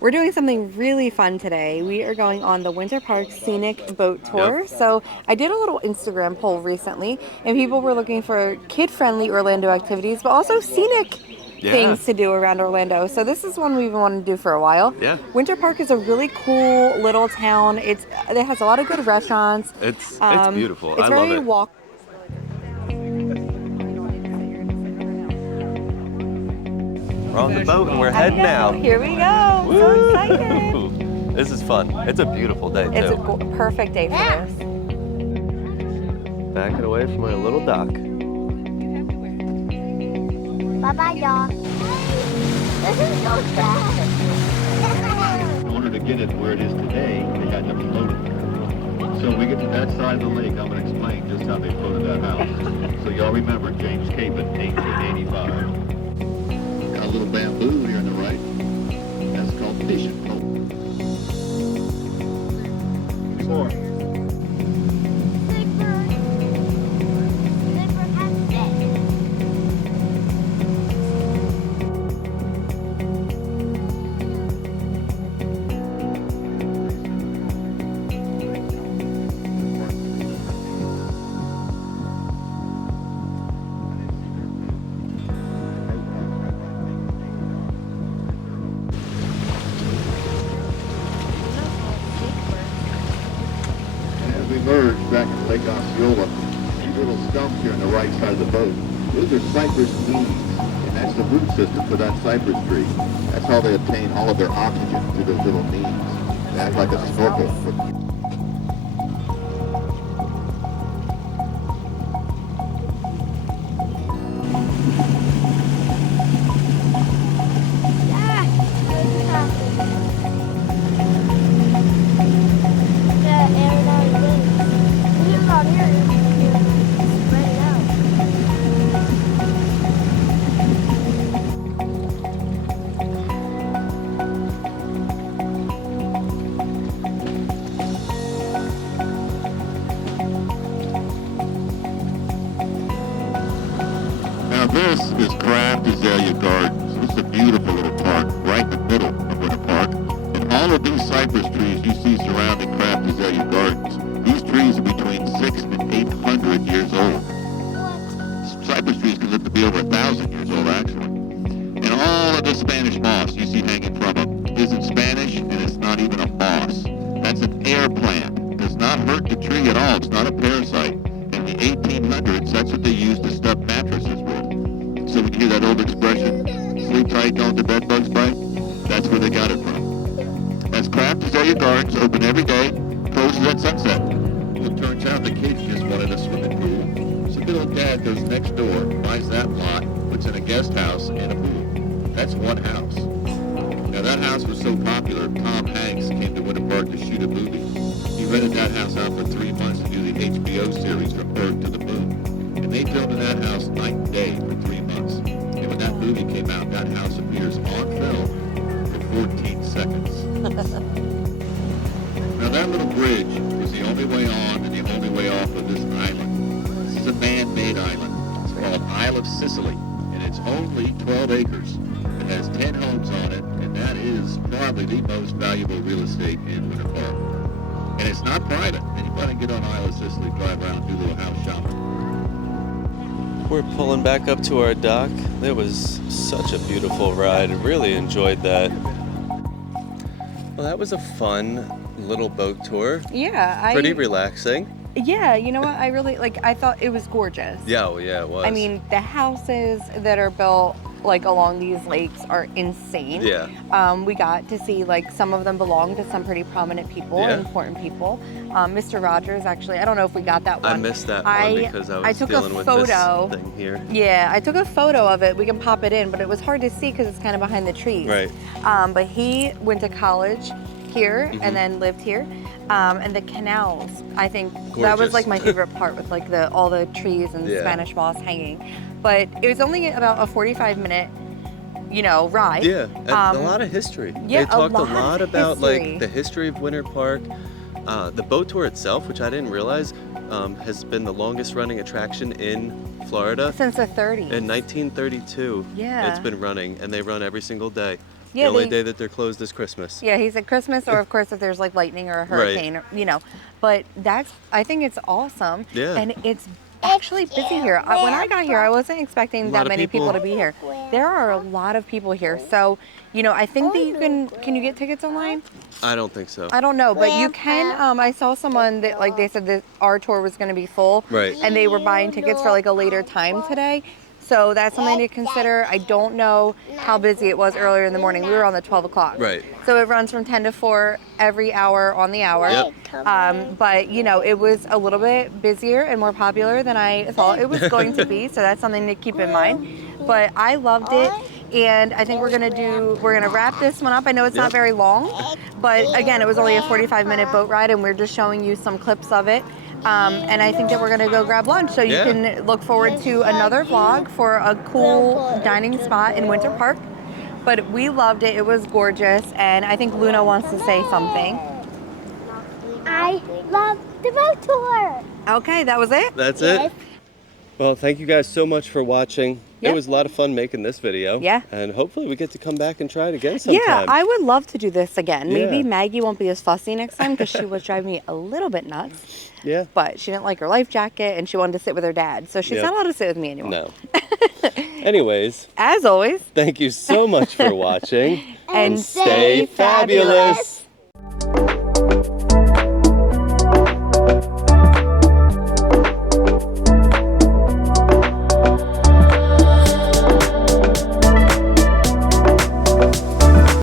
We're doing something really fun today. We are going on the Winter Park Scenic Boat Yep. Tour. So I did a little Instagram poll recently, and people were looking for kid-friendly Orlando activities, but also scenic Yeah. things to do around Orlando. So this is one we've wanted to do for a while. Yeah. Winter Park is a really cool little town. It has a lot of good restaurants. It's beautiful. It's I love very it. walk. We're on the boat and we're heading out. Here we go. So excited. Woo! This is fun. It's a beautiful day It's a too. perfect day for this. Backing away from our little dock. Bye-bye, y'all. This is so sad. In order to get it where it is today, they had to float it there. So when we get to that side of the lake, I'm going to explain just how they floated that house. So y'all remember James Cape in 1885. Got a little bamboo here on the right. That's called fishing pole. More. We merged back in Lake Osceola. These little stumps here on the right side of the boat, those are cypress knees, and that's the root system for that cypress tree. That's how they obtain all of their oxygen through those little knees. They act like a snorkel. Now this is Craft Azalea Gardens. This is a beautiful little park right in the middle of Winter Park. And all of these cypress trees you see surrounding Craft Azalea Gardens, these trees are between 600 and 800 years old. Cypress trees can live to be over 1,000 years old actually. And all of the Spanish moss you see hanging from them isn't Spanish and it's not even a moss. That's an air plant. It does not hurt the tree at all. It's not a parasite. In the 1800s, that's what they used to stuff mattresses with. So when you hear that old expression, sleep tight, don't the bed bugs bite, that's where they got it from. As Craft Azalea Gardens open every day, closes at sunset. Well, it turns out the kids just wanted a swimming pool. So good old dad goes next door, buys that lot, puts in a guest house and a pool. That's one house. Now that house was so popular, Tom Hanks came to Winter Park to shoot a movie. He rented that house out for 3 months to do the HBO series From Earth to the Moon. And they filmed in that house night and day for 3 months. And when that movie came out, that house appears on film for 14 seconds. Now that little bridge is the only way on and the only way off of this island. This is a man-made island. It's called Isle of Sicily, and it's only 12 acres. It has 10 homes on it, and that is probably the most valuable real estate in Winter Park. And it's not private. Anybody can get on Isle of Sicily, drive around, do a little house shopping. We're pulling back up to our dock. It was such a beautiful ride. I really enjoyed that. Well, that was a fun little boat tour. Yeah, Pretty relaxing. Yeah, you know what? I really I thought it was gorgeous. Yeah, well, yeah, it was. I mean, the houses that are built along these lakes are insane. Yeah. We got to see some of them belong to some pretty prominent people, Yeah. important people. Mr. Rogers, actually, I don't know if we got that one. I missed that one because I was took dealing a with photo. this thing here. Yeah, I took a photo of it. We can pop it in, but it was hard to see because it's kind of behind the trees. Right. But he went to college here Mm-hmm. and then lived here. And the canals, I think that was Gorgeous. my favorite part with all the trees and Yeah. Spanish moss hanging. But it was only about a 45-minute, ride. Yeah, and a lot of history. yeah, They talked a a lot lot of about history. the history of Winter Park. The boat tour itself, which I didn't realize, has been the longest running attraction in Florida. Since the 30s. In 1932, Yeah. it's been running, and they run every single day. Yeah, the only they- day that they're closed is Christmas. Yeah, he said Christmas, or of course if there's like lightning or a hurricane, or, you know. But I think it's awesome. Yeah. And it's actually busy here. When I got here, I wasn't expecting A lot that of many people people. to be here. There are a lot of people here. So, you know, I think that can you get tickets online? I don't think so. I don't know, but you can. I saw someone that, like, they said that our tour was going to be full. Right. And they were buying tickets for like a later time today. So that's something to consider. I don't know how busy it was earlier in the morning. We were on the 12 o'clock. Right. So it runs from 10 to 4 every hour on the hour. Yep. But, you know, it was a little bit busier and more popular than I thought it was going to be. So that's something to keep in mind. But I loved it. And I think we're gonna wrap this one up. I know it's not very long, but again, it was only a 45-minute boat ride, and we're just showing you some clips of it. And I think that we're gonna go grab lunch, so you can look forward to another vlog for a cool dining spot in Winter Park. But we loved it. It was gorgeous, and I think Luna wants to say something. I love the boat tour. Okay, that was it? That's it. Well, thank you guys so much for watching. Yep. It was a lot of fun making this video. Yeah. And hopefully we get to come back and try it again sometime. Yeah, I would love to do this again. Maybe Yeah. Maggie won't be as fussy next time because she was driving me a little bit nuts. Yeah. But she didn't like her life jacket and she wanted to sit with her dad. So she's Yep. not allowed to sit with me anymore. No. Anyways, As always, thank you so much for watching. and Stay fabulous.